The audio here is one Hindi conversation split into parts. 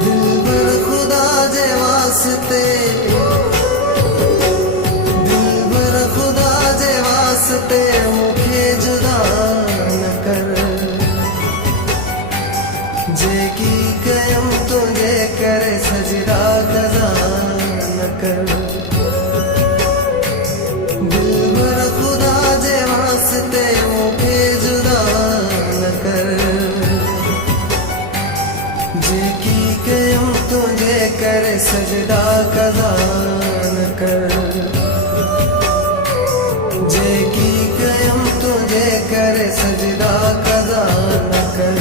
दिलबर खुदा जे वास्ते, दिलबर खुदा जे वास्ते मुखे जुदा न कर। जेकी कयम तुझे करे सजदा कज़ा न कर। दिलबर खुदा जे वास्ते मुखे जुदा न कर। जेकी कयम तुझे करे सजदा कज़ा न कर। जेकी कयम तुझे करे सजदा कज़ा न कर।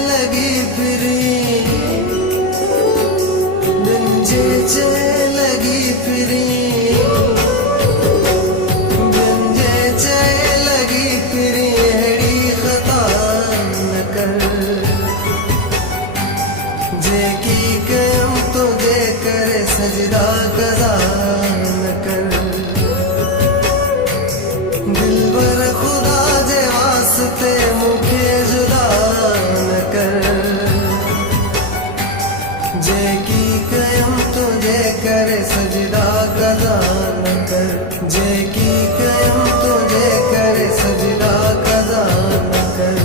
लगी फिरी बिंजे लगी फिरी बिंजे लगी फिरी हेड़ी खता न कर। जेकी कयम तुझे करे सजदा कज़ा न कर। दिलबर खुदा जे वास्ते मुखे जुदा न कर। जेकी कयम तुझे करे सजदा कज़ा न कर। जेकी कयम तुझे करे सजदा कज़ा न कर।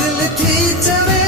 दिल थी चवे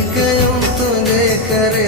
की कयूं तुझे करे